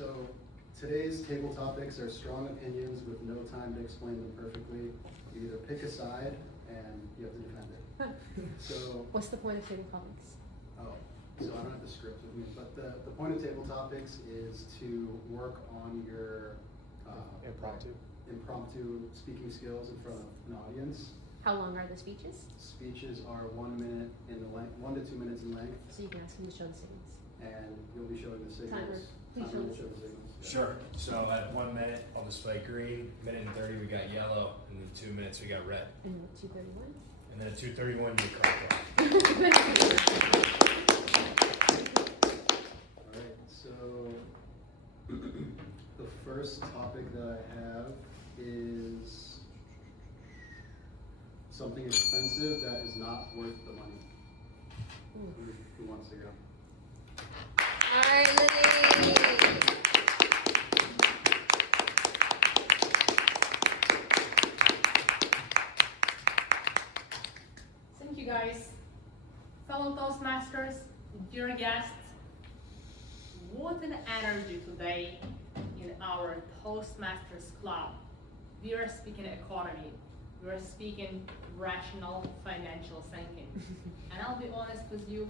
So today's table topics are strong opinions with no time to explain them perfectly. You either pick a side and you have to defend it. So, What's the point of table topics? oh, so I don't have the script with me, but the point of table topics is to work on your impromptu speaking skills in front of an audience. How long are the speeches? Speeches are 1 minute in the length, 1 to 2 minutes in length, So you can ask them to show the signals. and you'll be showing the signals. Timer. Please Timer will show show the the signals. Yeah. Sure. So at 1 minute, I'll display green. Minute and 30, we got yellow. And then 2 minutes, we got red. And 2:31. And then at 2:31, you crack it. Alright, so the first topic that I have is something expensive that is not worth the money. Who wants to go? Alright, Lily! Thank you guys. Fellow Toastmasters, dear guests, what an energy today in our Toastmasters Club. We are speaking economy, we are speaking rational financial thinking. And I'll be honest with you,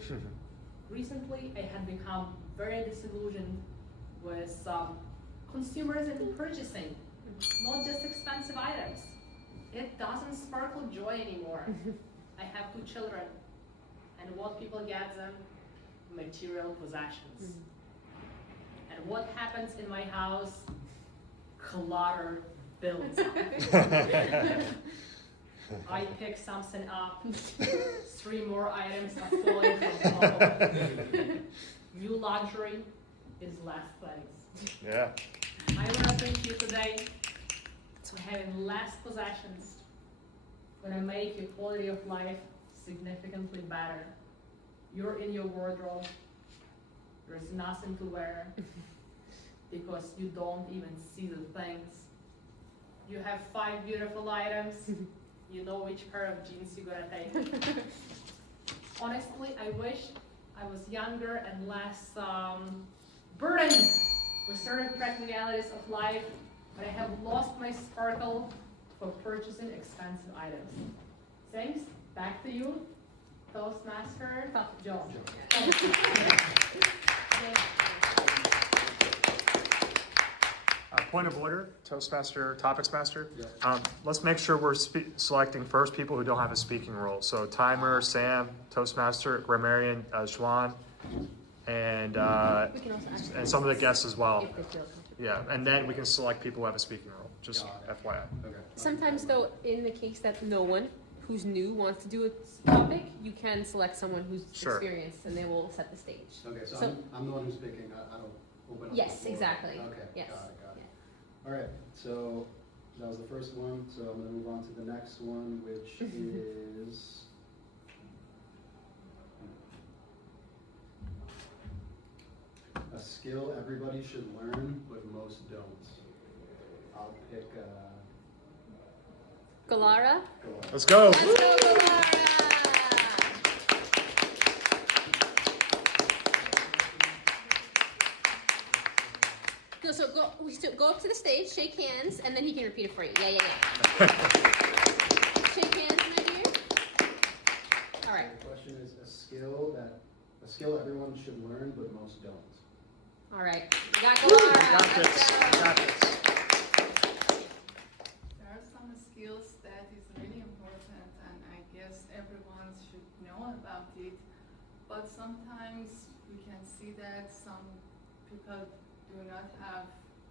recently I had become very disillusioned with consumers and purchasing, not just expensive items. It doesn't sparkle joy anymore. I have 2 children, and what people get them? Material possessions. And what happens in my house? Clutter builds up. I pick something up, 3 more items are falling from top. New luxury is less things. Yeah. I want to thank you today for having less possessions, going to make your quality of life significantly better. You're in your wardrobe, there's nothing to wear because you don't even see the things. You have 5 beautiful items, you know which pair of jeans you're gonna take. Honestly, I wish I was younger and less burdened with certain practicalities of life, but I have lost my sparkle for purchasing expensive items. Thanks, back to you, Toastmaster Joe. Point of order, Toastmaster, Topics Master. Yeah. Let's make sure we're selecting first people who don't have a speaking role. So Timer, Sam, Toastmaster, Grammarian, Juan, and We can also ask and some of the guests as well. if they feel comfortable. Yeah, and then we can select people who have a speaking role. Just FYI. Okay. Sometimes though, in the case that no one who's new wants to do a topic, you can select someone who's Sure. experienced and they will set the stage. Okay, so, So- I'm the one who's picking. I don't open up. Yes, the floor. exactly. Okay. Yes. Got it. Yeah. All right, so that was the first one, so I'm gonna move on to the next one, which is a skill everybody should learn, but most don't. I'll pick, Galara? Galara. Let's go. Let's go, Galara! No, so go up to the stage, shake hands, and then he can repeat it for you. Yeah. Shake hands, my dear. All right. The question is a skill everyone should learn, but most don't. All right. We got Galara. We got Let's this. go. We got this. There are some skills that is really important, and I guess everyone should know about it. But sometimes we can see that some people do not have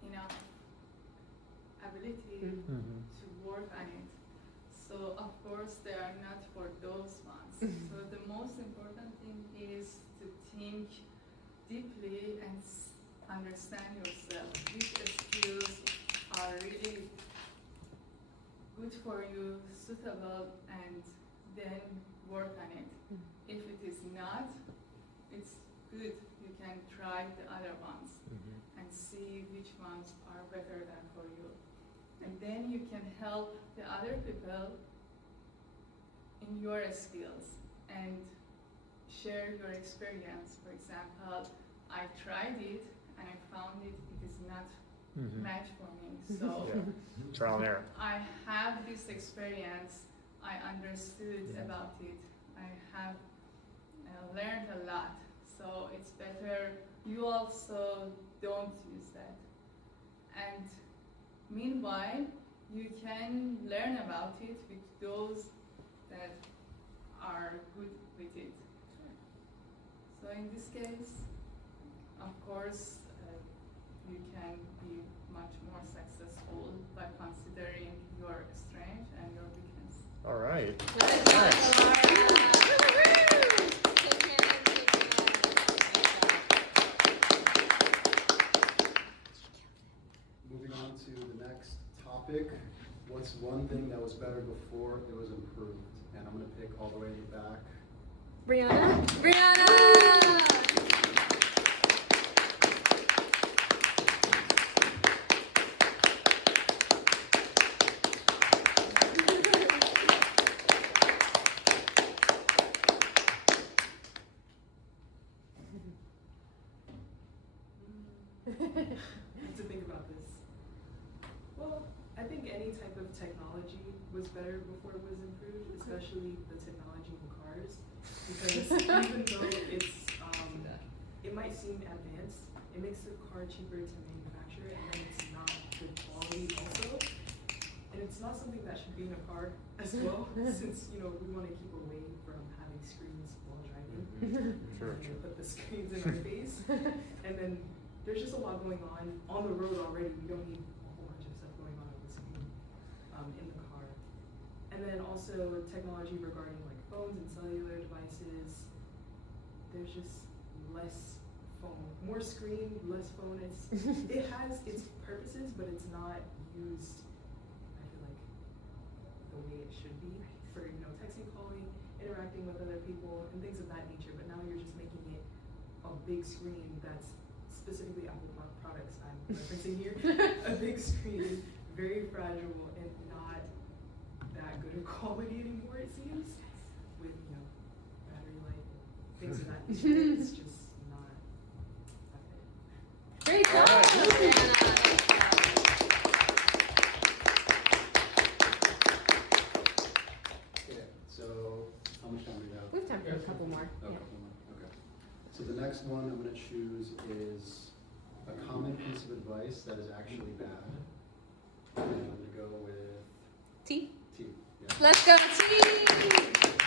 enough ability to work on it. So of course they are not for those ones. So the most important thing is to think deeply and understand yourself. Which skills are really good for you, suitable, and then work on it. If it is not, it's good. You can try the other ones and see which ones are better than for you. And then you can help the other people in your skills and share your experience. For example, I tried it and I found it is not Mhm. match for me. So Yeah. Trial and error. I have this experience. I understood about it. I have learned a lot. So it's better you also don't use that. And meanwhile, you can learn about it with those that are good with it. So in this case, of course, you can be much more successful by considering your strength and your weakness. All right. Moving on to the next topic, what's one thing that was better before it was improved? And I'm gonna pick all the way to the back. Brianna? Brianna! I have to think about this. Well, I think any type of technology was better before it was improved, especially the technology in cars. Because even though it might seem advanced, it makes the car cheaper to manufacture, and then it's not good quality also. And it's not something that should be in a car as well, since we want to keep away from having screens while driving. Sure, And sure. put the screens in our face, and then there's just a lot going on the road already. We don't need a whole bunch of stuff going on the screen in the car. And then also technology regarding like phones and cellular devices. There's just less phone, more screen, less phone. It has its purposes, but it's not used, I feel like, the way it should be for texting, calling, interacting with other people, and things of that nature. But now you're just making it a big screen that's specifically Apple products I'm referencing here. A big screen, very fragile, and not that good of quality anymore, it seems, with battery life, things of that nature. It's just not that good. Great job, All right. Brianna. Okay, so how much time do we have? We have time for a couple more. Okay, Yeah. okay. So the next one I'm gonna choose is a common piece of advice that is actually bad. And I'm gonna go with T. T. Yeah. Let's go, T!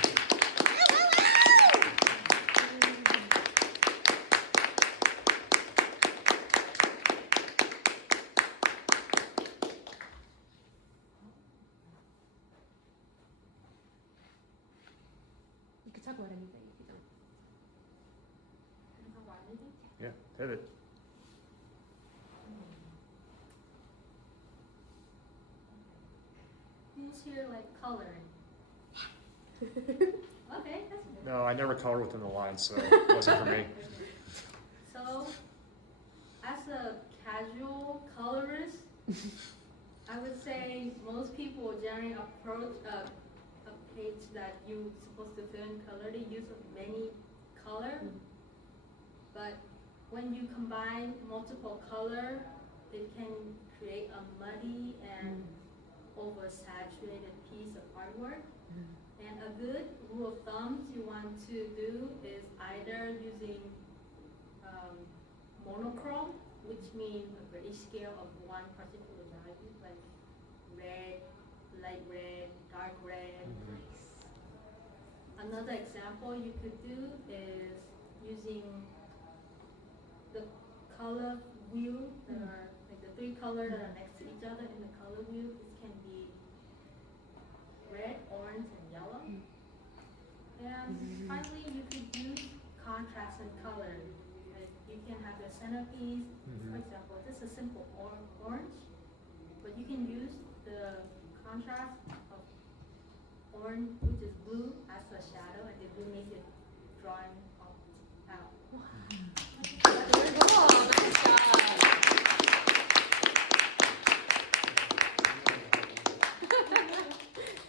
You can talk about anything if you don't. Yeah, pivot. Who's here like coloring? Okay, that's good. No, I never colored within the lines, so it wasn't for me. So, as a casual colorist, I would say most people generally approach a page that you're supposed to fill in color. They use many color, but when you combine multiple color, it can create a muddy and oversaturated piece of artwork. And a good rule of thumb you want to do is either using monochrome, which means a grayscale of one particular value, like red, light red, dark red. Another example you could do is using the color wheel that are like the three colors that are next to each other in the color wheel. This can be red, orange, and yellow. And finally, you could use contrast and color. Like you can have your centerpiece, for example, this is a simple orange, but you can use the contrast of orange, which is blue, as a shadow, and it will make it drawing out. Very cool. Nice job.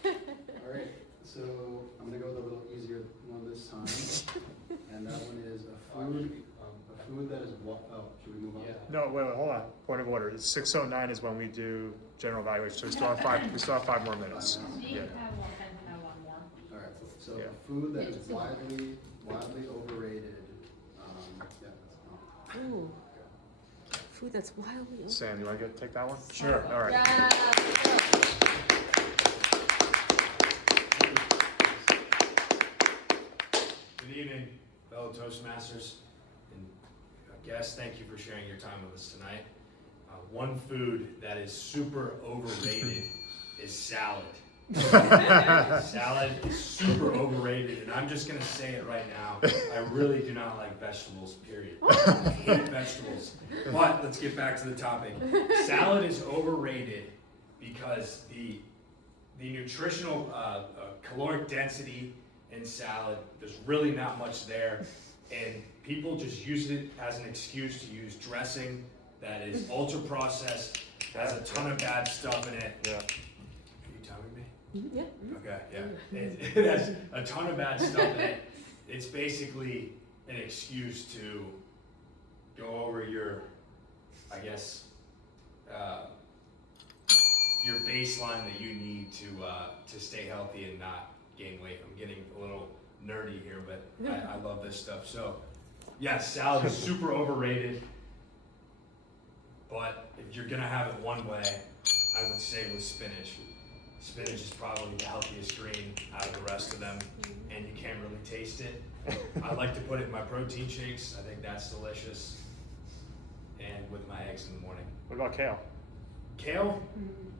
All right, so I'm gonna go with a little easier one this time. And that one is a food that is, oh, should we move on? Yeah. No, No, wait, hold on. Point of order. It's 6:09 is when we do general evaluation, so we still have 5 more minutes. They Yeah. have one and have one more. All right, so Yeah. food that Yeah, is just do widely overrated. Yeah, that's Ooh. Food that's wildly over. Sam, you want to take that one? Sure. All right. Yeah. Good evening, fellow Toastmasters and guests. Thank you for sharing your time with us tonight. One food that is super overrated is salad. Salad is super overrated, and I'm just gonna say it right now. I really do not like vegetables, period. I hate vegetables. But let's get back to the topic. Salad is overrated because the nutritional caloric density in salad, there's really not much there, and people just use it as an excuse to use dressing that is ultra processed, has a ton of bad stuff in it. Yeah. Are you telling me? Yeah. Okay, yeah. It has a ton of bad stuff in it. It's basically an excuse to go over your, I guess, your baseline that you need to stay healthy and not gain weight. I'm getting a little nerdy here, but I love this stuff. So, yeah, salad is super overrated. But if you're gonna have it one way, I would say with spinach. Spinach is probably the healthiest green out of the rest of them, and you can't really taste it. I like to put it in my protein shakes. I think that's delicious. And with my eggs in the morning. What about kale? Kale?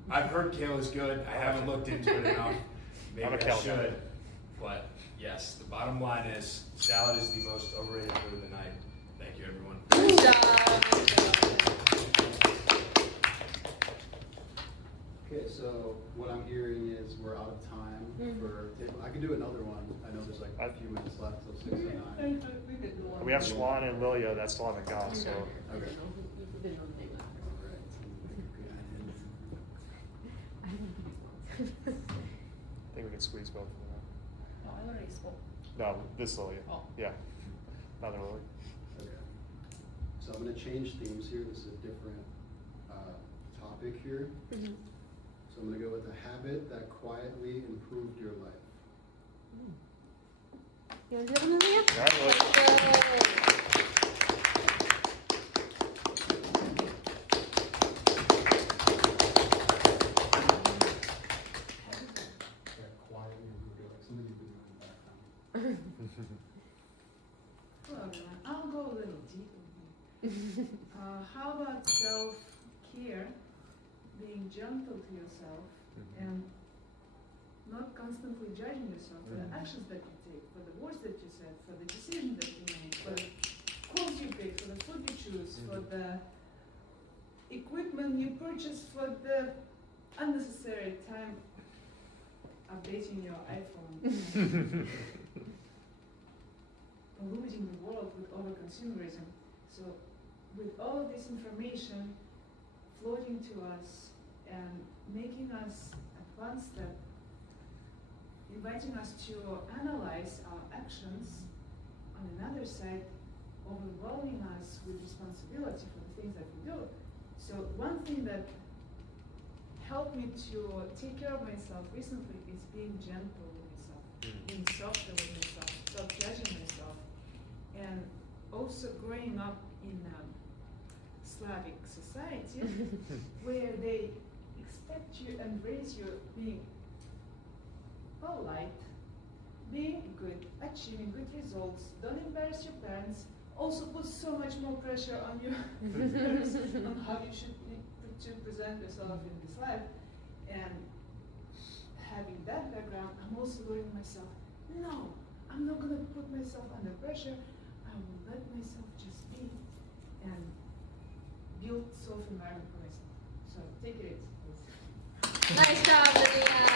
I've heard kale is good. I haven't looked into it enough. Maybe I'm a I kale guy. should. But yes, the bottom line is salad is the most overrated food of the night. Thank you, everyone. Good job. Okay, so what I'm hearing is we're out of time for table. I could do another one. I know there's like a few minutes left till 6:09. We could do one. We have Schwan and Lilia that still haven't gone, so. Okay. We didn't know the name of I think we can squeeze both of them No, I already spoke. out. No, this Lilia. Oh. Yeah. Another Lilia. Okay. So I'm gonna change themes here. This is a different topic here. that. So I'm gonna go with a habit that quietly improved your life. You want to do that one, Lilia? All right, Lilia. That quietly improved your life. Something you've been doing in the background. Hello everyone, I'll go a little deeper here. How about self-care, being gentle to yourself and not constantly judging yourself for the actions that you take, for the words that you said, for the decisions that you make, for the clothes you pick, for the food you choose, for the equipment you purchase, for the unnecessary time updating your iPhone. Polluting the world with over-consumerism. So with all of this information floating to us and making us at one step, inviting us to analyze our actions, on another side, overwhelming us with responsibility for the things that we do. So one thing that helped me to take care of myself recently is being gentle with myself, being softer with myself, stop judging myself. And also growing up in a Slavic society where they expect you and raise you being polite, being good, achieving good results, don't embarrass your parents, also put so much more pressure on you on how you should to present yourself in this life. And having that background, I'm also learning myself, no, I'm not gonna put myself under pressure. I will let myself just be and build self environment for myself. So take it easy, please. Nice job, Lilia.